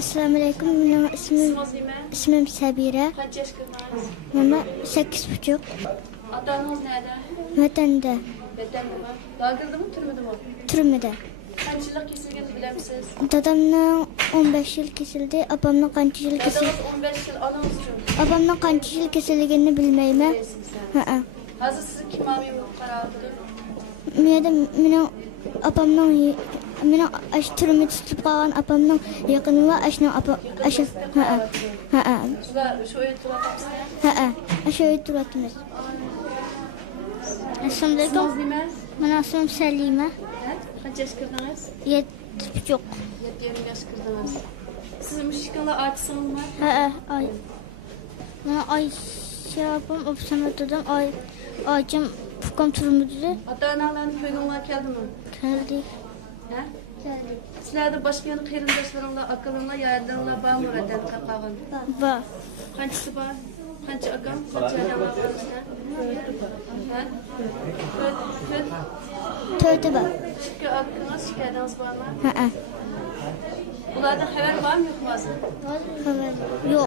Assalamu alaikum. Benim ismim Sabira. Kaç yaş kırdınız? Mama 8,5. Atanız nerede? Vatanda. Beden mi var? Dağıldı mı, türmedi mi? Türmede. Kaç yıllık kesilgeni bilir misiniz? Dadamla 15 yıl kesildi. Abamla kaç yıl kesildi? Dadamız 15 yıl anamız için. Abamla kaç yıl kesildiğini bilmeyim. Hazır sizi kim amiyim karardı? Benim abamla aş türmede tutup kalan abamla yakını var. Aşağı. Şurada şu öyle turatmışsın. Aşağı turatınız. Assalamu alaikum. Nime? Benim ismim Selime. Kaç yaş kırdınız? 7,5. 7 yaş kırdınız. Sizin müşküle artısınız mı? Ay. Ben Ayşe abim opsiyonladım. Aycım fukam turmudi. Ata-analarını köyünler geldi mi? Geldi. He? Sizlerde başka yanı kıyırındaşlarınla, akılınla, yardımla bağ mı vatan kapağın? Var. Kaçısı var? Kaçı akım? Kaçı adamlar var işte? He? Tövbe var. Şükür hakkınız, şikayetiniz var mı? Bunlardan haber var mı yok mu? Yok.